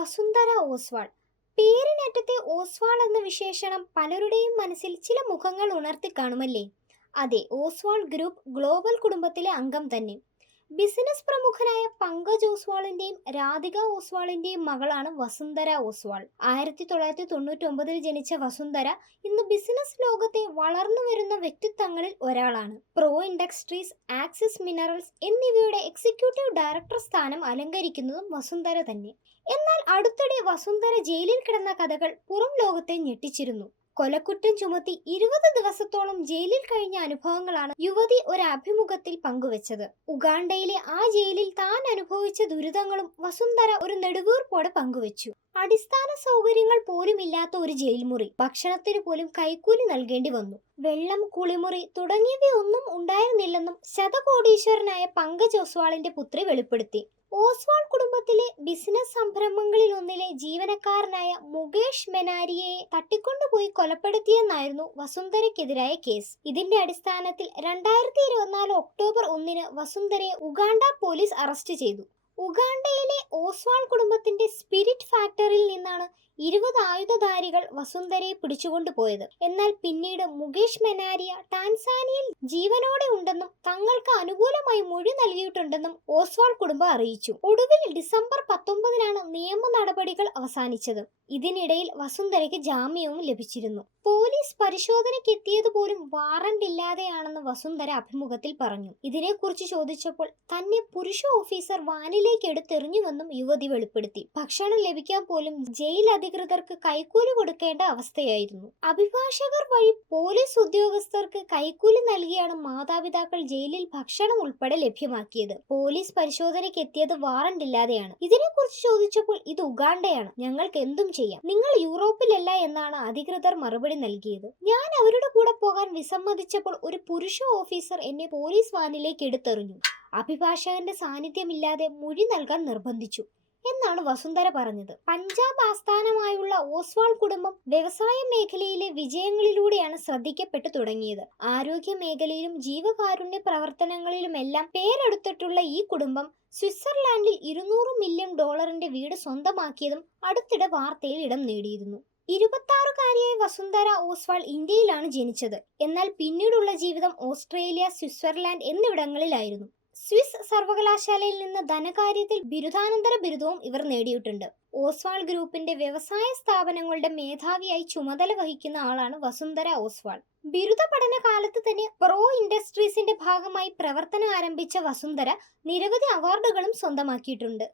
Vasundhara Oswald. പേരിനറ്റത്തെ Oswald എന്ന വിശേഷണം പലരുടെയും മനസ്സിൽ ചില മുഖങ്ങൾ ഉണർത്തി കാണുമല്ലേ? അതെ ഓസ്വാൾ ഗ്രൂപ്പ് ഗ്ലോബൽ കുടുംബത്തിലെ അംഗം തന്നെ. ബിസിനസ് പ്രമുഖനായ പങ്കജ് ഓസ്വാളിന്റെയും രാധിക ഓസ്വാളിന്റെയും മകളാണ് വസുന്ധര ഓസ്വാൾ. ആയിരത്തി തൊള്ളായിരത്തി തൊണ്ണൂറ്റി ഒമ്പതിൽ ജനിച്ച വസുന്ധര ഇന്ന് ബിസിനസ് ലോകത്തെ വളർന്നു വരുന്ന വ്യക്തിത്വങ്ങളിൽ ഒരാളാണ്. പ്രോ ഇൻഡസ്ട്രീസ് ആക്സിസ് മിനറൽസ് എന്നിവയുടെ എക്സിക്യൂട്ടീവ് ഡയറക്ടർ സ്ഥാനം അലങ്കരിക്കുന്നതും വസുന്ധര തന്നെ. എന്നാൽ അടുത്തിടെ വസുന്ധര ജയിലിൽ കിടന്ന കഥകൾ പുറം ലോകത്തെ ഞെട്ടിച്ചിരുന്നു. കൊലക്കുറ്റം ചുമത്തി ഇരുപത് ദിവസത്തോളം ജയിലിൽ കഴിഞ്ഞ അനുഭവങ്ങളാണ് യുവതി ഒരു അഭിമുഖത്തിൽ പങ്കുവച്ചത്. ഉഗാണ്ടയിലെ ആ ജയിലിൽ താൻ അനുഭവിച്ച ദുരിതങ്ങളും വസുന്ധര ഒരു നെടുവീർപ്പോടെ പങ്കുവച്ചു. അടിസ്ഥാന സൗകര്യങ്ങൾ പോലും ഇല്ലാത്ത ഒരു ജയിൽ മുറി ഭക്ഷണത്തിന് പോലും കൈക്കൂലി നൽകേണ്ടി വന്നു. വെള്ളം കുളിമുറി തുടങ്ങിയവയൊന്നും ശതകോടീശ്വരനായ പങ്കജ് ഒസ്വാളിന്റെ പുത്രി വെളിപ്പെടുത്തി. ഓസ്വാൾ കുടുംബത്തിലെ ബിസിനസ് സംരംഭങ്ങളിൽ ഒന്നിലെ ജീവനക്കാരനായ മുകേഷ് മെനാരിയെ തട്ടിക്കൊണ്ടുപോയി കൊലപ്പെടുത്തിയെന്നായിരുന്നു വസുന്ധരയ്ക്കെതിരായ കേസ്. ഇതിന്റെ അടിസ്ഥാനത്തിൽ രണ്ടായിരത്തി ഇരുപത്തിനാല് ഒക്ടോബർ ഒന്നിന് വസുന്ധരയെ ഉഗാണ്ട പോലീസ് അറസ്റ്റ് ചെയ്തു. ഉഗാണ്ടയിലെ ഓസ്വാൾ കുടുംബത്തിന്റെ സ്പിരിറ്റ് ഫാക്ടറിയിൽ നിന്നാണ് ഇരുപത് ആയുധധാരികൾ വസുന്ധരയെ പിടിച്ചുകൊണ്ടുപോയത് എന്നാൽ പിന്നീട് മുകേഷ് മെനാരിയ ടാൻസാനിയയിൽ ജീവനോടെ ഉണ്ടെന്നും തങ്ങൾക്ക് അനുകൂലമായി മൊഴി നൽകിയിട്ടുണ്ടെന്നും ഓസ്വാൾ കുടുംബം അറിയിച്ചു. ഒടുവിൽ ഡിസംബർ പത്തൊമ്പതിനാണ് നിയമ നടപടികൾ അവസാനിച്ചത്. ഇതിനിടയിൽ വസുന്ധരയ്ക്ക് ജാമ്യവും ലഭിച്ചിരുന്നു. പോലീസ് പരിശോധനയ്ക്ക് എത്തിയത് പോലും വാറണ്ട് ഇല്ലാതെയാണെന്ന് വസുന്ധര അഭിമുഖത്തിൽ പറഞ്ഞു. ഇതിനെക്കുറിച്ച് ചോദിച്ചപ്പോൾ തന്നെ പുരുഷ ഓഫീസർ വാനിലേക്ക് എടുത്തെറിഞ്ഞുവെന്നും യുവതി വെളിപ്പെടുത്തി. ഭക്ഷണം ലഭിക്കാൻ പോലും ജയിൽ അധികൃതർക്ക് കൈക്കൂലി കൊടുക്കേണ്ട അവസ്ഥയായിരുന്നു. അഭിഭാഷകർ വഴി പോലീസ് ഉദ്യോഗസ്ഥർക്ക് കൈക്കൂലി നൽകിയാണ് മാതാപിതാക്കൾ ജയിലിൽ ഭക്ഷണം ഉൾപ്പെടെ ലഭ്യമാക്കിയത്. പോലീസ് പരിശോധനയ്ക്ക് എത്തിയത് വാറണ്ട് ഇല്ലാതെയാണ്. ഇതിനെക്കുറിച്ച് ചോദിച്ചപ്പോൾ ഇത് ഉഗാണ്ടയാണ്. ഞങ്ങൾക്ക് എന്തും ചെയ്യാം. നിങ്ങൾ യൂറോപ്പിലല്ല എന്നാണ് അധികൃതർ മറുപടി നൽകിയത്. ഞാൻ അവരുടെ കൂടെ പോകാൻ വിസമ്മതിച്ചപ്പോൾ ഒരു പുരുഷ ഓഫീസർ എന്നെ പോലീസ് വാനിലേക്ക് എടുത്തെറിഞ്ഞു. അഭിഭാഷകന്റെ സാന്നിധ്യമില്ലാതെ മൊഴി നൽകാൻ നിർബന്ധിച്ചു. എന്നാണ് വസുന്ധര പറഞ്ഞത്. പഞ്ചാബ് ആസ്ഥാനമായുള്ള ഓസ്വാൾ കുടുംബം വ്യവസായ മേഖലയിലെ വിജയങ്ങളിലൂടെയാണ് ശ്രദ്ധിക്കപ്പെട്ടു തുടങ്ങിയത്. ആരോഗ്യ മേഖലയിലും ജീവകാരുണ്യ പ്രവർത്തനങ്ങളിലുമെല്ലാം പേരെടുത്തിട്ടുള്ള ഈ കുടുംബം സ്വിറ്റ്സർലാൻഡിൽ ഇരുന്നൂറ് മില്യൺ ഡോളറിന്റെ വീട് സ്വന്തമാക്കിയതും അടുത്തിടെ വാർത്തയിൽ ഇടം നേടിയിരുന്നു. ഇരുപത്താറുകാരിയായ വസുന്ധര ഓസ്വാൾ ഇന്ത്യയിലാണ് ജനിച്ചത്. എന്നാൽ പിന്നീടുള്ള ജീവിതം ഓസ്ട്രേലിയ സ്വിറ്റ്സർലാൻഡ് എന്നിവിടങ്ങളിലായിരുന്നു. സ്വിസ് സർവകലാശാലയിൽ നിന്ന് ധനകാര്യത്തിൽ ബിരുദാനന്തര ബിരുദവും ഇവർ നേടിയിട്ടുണ്ട്. ഓസ്വാൾ ഗ്രൂപ്പിന്റെ വ്യവസായ സ്ഥാപനങ്ങളുടെ മേധാവിയായി ചുമതല വഹിക്കുന്ന ആളാണ് വസുന്ധര ഓസ്വാൾ. ബിരുദ പഠന കാലത്ത് തന്നെ പ്രോ ഇൻഡസ്ട്രീസിന്റെ ഭാഗമായി പ്രവർത്തനം ആരംഭിച്ച വസുന്ധര നിരവധി അവാർഡുകളും സ്വന്തമാക്കിയിട്ടുണ്ട്.